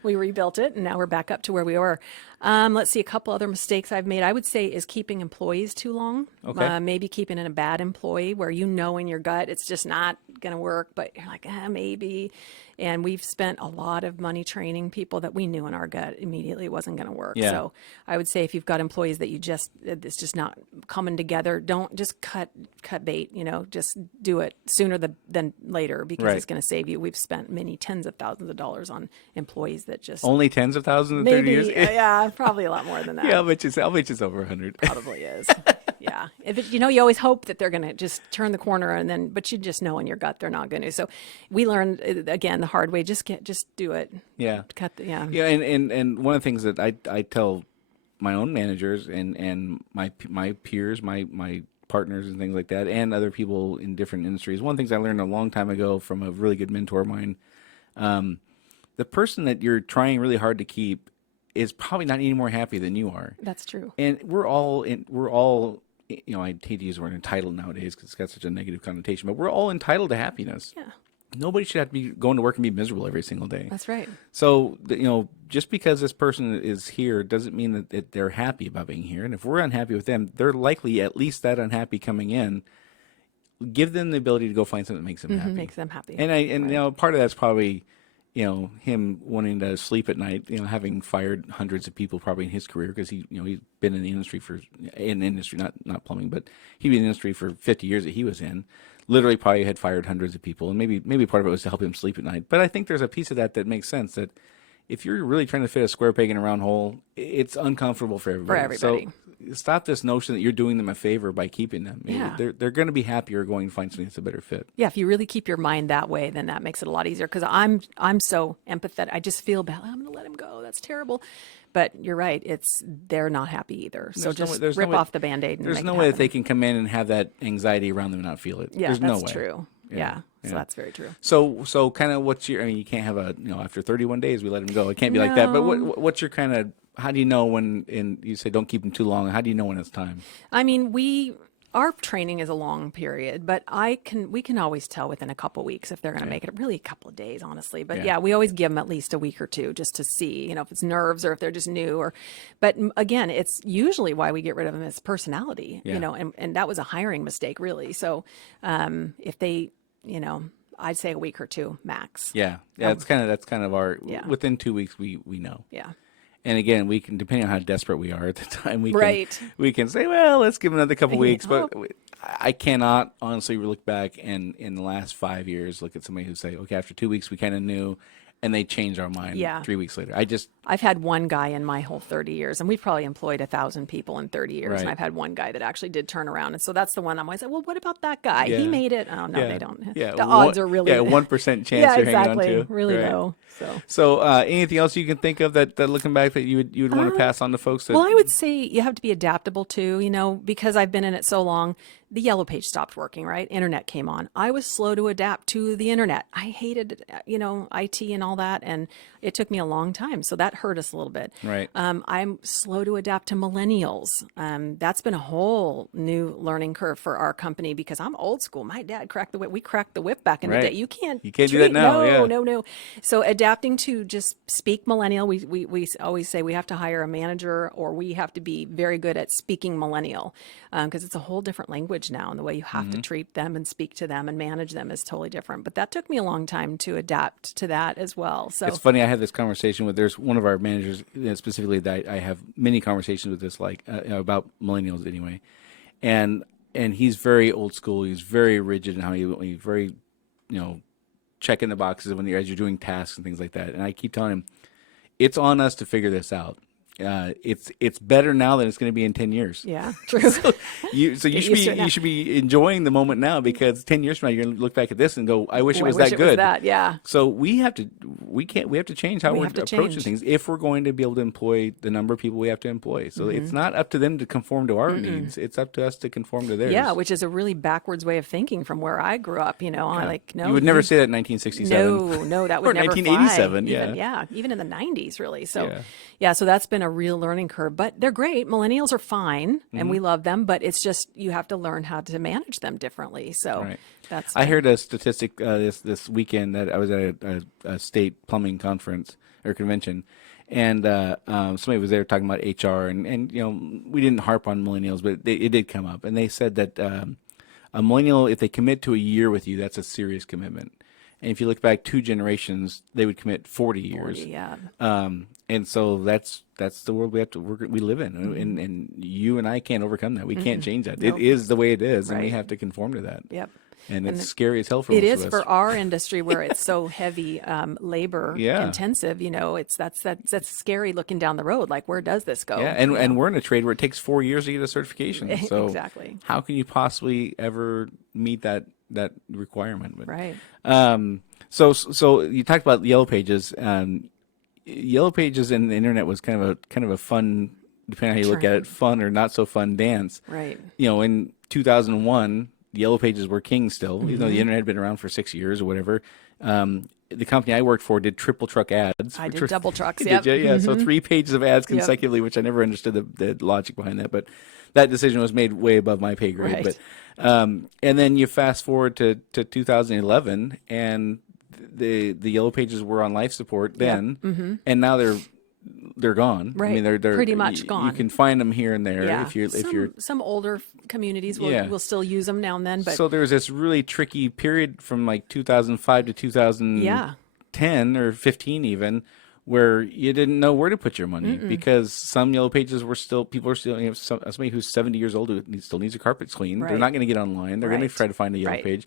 we rebuilt it, and now we're back up to where we were. Let's see, a couple other mistakes I've made, I would say, is keeping employees too long. Okay. Maybe keeping in a bad employee where in your gut it's just not going to work, but you're like, maybe. And we've spent a lot of money training people that we knew in our gut immediately it wasn't going to work. Yeah. So I would say if you've got employees that it's just not coming together, don't just cut bait, just do it sooner than later because it's going to save you. We've spent many tens of thousands of dollars on employees that just. Only tens of thousands in maybe, 30 years? Yeah, probably a lot more than that. Yeah, I'll bet it's over 100. Probably is. Yeah. You always hope that they're going to just turn the corner but you just know in your gut they're not going to. So we learned, again, the hard way, just do it. Yeah. Yeah. And one of the things that I tell my own managers and my peers, my partners and things like that, and other people in different industries, one of the things I learned a long time ago from a really good mentor of mine, the person that you're trying really hard to keep is probably not any more happy than you are. That's true. And we're all I hate to use the word entitled nowadays because it's got such a negative connotation, but we're all entitled to happiness. Yeah. Nobody should have to be going to work and be miserable every single day. That's right. So, just because this person is here doesn't mean that they're happy about being here. And if we're unhappy with them, they're likely at least that unhappy coming in. Give them the ability to go find something that makes them happy. Makes them happy. And part of that's probably, him wanting to sleep at night, having fired hundreds of people probably in his career because he's been in the industry not plumbing, but he'd been in the industry for 50 years that he was in. Literally probably had fired hundreds of people, and maybe part of it was to help him sleep at night. But I think there's a piece of that makes sense, that if you're really trying to fit a square peg in a round hole, it's uncomfortable for everybody. So stop this notion that you're doing them a favor by keeping them. They're going to be happier going to find something that's a better fit. Yeah, if you really keep your mind that way, then that makes it a lot easier. Because I'm so empathetic. I just feel bad. I'm going to let him go. That's terrible. But you're right. They're not happy either. So just rip off the Band-Aid. There's no way that they can come in and have that anxiety around them and not feel it. Yeah, there's no way. That's true. Yeah. So that's very true. So kind of you can't have after 31 days we let them go. It can't be like that. But what's your kind of, how do you know when, you say don't keep them too long, how do you know when it's time? I mean, our training is a long period, but we can always tell within a couple weeks if they're going to make it. Really, a couple of days, honestly. But we always give them at least a week or two just to see, if it's nerves or if they're just new. But again, it's usually why we get rid of them is personality. And that was a hiring mistake, really. So if they, I'd say a week or two max. Yeah. That's kind of our. Within 2 weeks, we know. Yeah. And again, we can, depending on how desperate we are at the time, we can say, well, let's give them another couple weeks. But I cannot honestly look back and in the last 5 years look at somebody who say, okay, after 2 weeks we kind of knew, and they change our mind Yeah. 3 weeks later. I've had one guy in my whole 30 years, and we've probably employed 1,000 people in 30 years. Right. And I've had one guy that actually did turn around. And so that's the one I'm always like, well, what about that guy? Yeah. He made it. Oh, no, Yeah. they don't. Yeah. The odds are really 1% chance yeah, you're hanging on exactly. to. Really Right. low. So anything else you can think of that looking back that you would want to pass on to folks? That, Well, I would say you have to be adaptable too, because I've been in it so long. The Yellow Page stopped working, right? Internet came on. I was slow to adapt to the internet. I hated, IT and all that, and it took me a long time. So that hurt us a little bit. Right. I'm slow to adapt to millennials. That's been a whole new learning curve for our company because I'm old school. My dad cracked the whip. We cracked the whip back in the Right. day. You can't do that now. No, Yeah. no. So adapting to just speak millennial. We always say we have to hire a manager or we have to be very good at speaking millennial because it's a whole different language now, and the way you have to treat them and speak to them and manage them is totally different. But that took me a long time to adapt to that as well. So It's funny. I had this conversation with. There's one of our managers specifically that I have many conversations with this, about millennials anyway, and he's very old school. He's very rigid in how he very, checking the boxes when as you're doing tasks and things like that. And I keep telling him, it's on us to figure this out. It's better now than it's going to be in 10 years. yeah, true. You should be enjoying the moment now, because 10 years from now you're going to look back at this and go, I wish it was that good. Yeah. So we have to change how we're have to approaching change. things if we're going to be able to employ the number of people we have to employ. So it's not up to them to conform to our needs. It's up to us to conform to theirs. Yeah, which is a really backwards way of thinking from where I grew up. No, you would never say that in 1967. No, that would or never 1987. fly. Even in the 90s, really. So, so that's been a real learning curve. But they're great. Millennials are fine, and we love them. But it's just you have to learn how to manage them differently. So Right. that's. I heard a statistic this weekend that I was at a state plumbing conference or convention, and somebody was there talking about HR, and we didn't harp on millennials, but it did come up, and they said that a millennial, if they commit to a year with you, that's a serious commitment. And if you look back 2 generations, they would commit 40 years. 40, yeah. And so that's the world we live in, and you and I can't overcome that. We can't change that. Nope. It is the way it is, and we Right. have to conform to that. Yep. And it's scary as hell for It most is of us. for our industry where it's so heavy labor Yeah. intensive. That's scary looking down the road. Like, where does this go? Yeah, and we're in a trade where it takes 4 years to get a certification. So Exactly. how can you possibly ever meet that requirement? But, Right. So you talked about Yellow Pages. Yellow Pages and the internet was kind of a fun, depending on how you look at it, fun or not so fun dance. Right. In 2001, Yellow Pages were king still, even though the internet had been around for 6 years or whatever. The company I worked for did triple truck ads. I did double trucks. Did Yep. you? Yeah. So 3 pages of ads consecutively, which I never understood the logic behind that. But that decision was made way above my pay grade. Right. But and then you fast forward to 2011, and the Yellow Pages were on life support then, and now they're gone. Right. I mean, they're Pretty much you gone. can find them here and there Yeah. if you're some older communities Yeah. will still use them now and then, but so there was this really tricky period from like 2005 to 2010 or 15 even, where you didn't know where to put your money because some Yellow Pages were still, people are still, somebody who's 70 years old who still needs their carpets cleaned. They're Right. not going to get online. They're going Right. to try to find a Yellow Right. Page.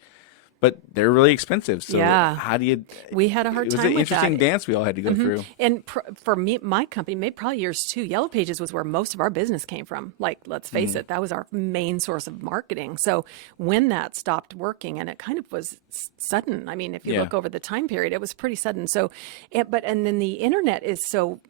But they're really expensive. So Yeah. how do you? we had a hard It was time an with interesting that. dance we all had to go through. And for me, my company, maybe probably yours too, Yellow Pages was where most of our business came from. Like, let's face it, that was our main source of marketing. So when that stopped working, and it kind of was sudden. I mean, if you Yeah. look over the time period, it was pretty sudden. So, and then the internet is so.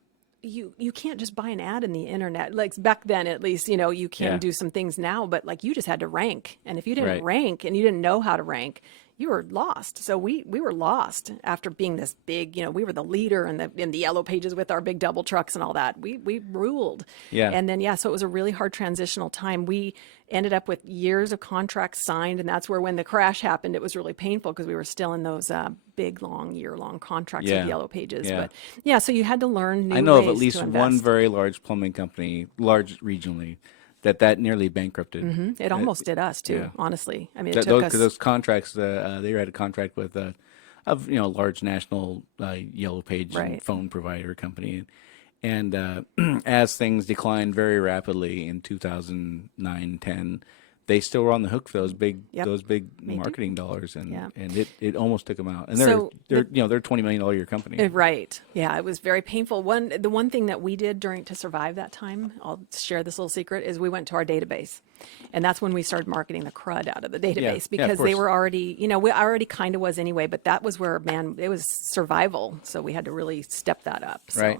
You can't just buy an ad in the internet. Like back then, at least, you can Yeah. do some things now, but like you just had to rank. And if you didn't Right. rank and you didn't know how to rank, you were lost. So we were lost after being this big, we were the leader in the Yellow Pages with our big double trucks and all that. We ruled. Yeah. And then, so it was a really hard transitional time. We ended up with years of contracts signed, and that's where when the crash happened, it was really painful because we were still in those big, long, year-long contracts Yeah. with Yellow Pages. Yeah. But so you had to learn new I know of ways at least to one invest. very large plumbing company, large regionally, that nearly bankrupted. It almost did us too, yeah. honestly. I mean, it That, took those, us. 'cause those contracts, they had a contract with a large national Yellow Page and Right. phone provider company, and as things declined very rapidly in 2009, 10, they still were on the hook for those big Yep. marketing dollars, and Yeah. it almost took them out. And So they're they're $20 million a year company. Right. Yeah, it was very painful. The one thing that we did to survive that time, I'll share this little secret, is we went to our database. And that's when we started marketing the crud out of the database Yeah, of because they course. were already, we already kind of was anyway, but that was where, man, it was survival. So we had to really step that up. So. Right.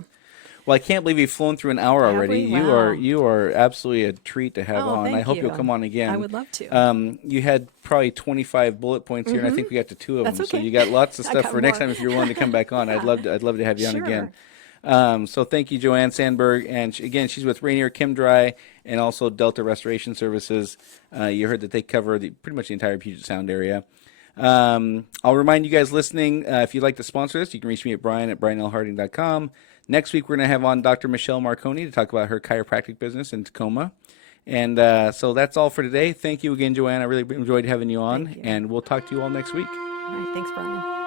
Well, I can't believe you've flown through an hour Have already. we? You Wow. you are absolutely a treat to have Oh, on. I thank hope you'll you. come on again. I would love to. You had probably 25 bullet points here, and I think we got to 2 of That's them. So okay. you got lots of I stuff got for next more. time if you're willing to come back on. I'd love to have you on again. Sure. So thank you, Joanne Sandberg, and again, she's with Rainier Kim Dry and also Delta Restoration Services. You heard that they cover pretty much the entire Puget Sound area. I'll remind you guys listening, if you'd like to sponsor this, you can reach me at brian@brianlharding.com. Next week, we're going to have on Dr. Michelle Marconi to talk about her chiropractic business in Tacoma. And so that's all for today. Thank you again, Joanne. I really enjoyed having you on, Thank you. and we'll talk to you all next week. All right. Thanks, Brian.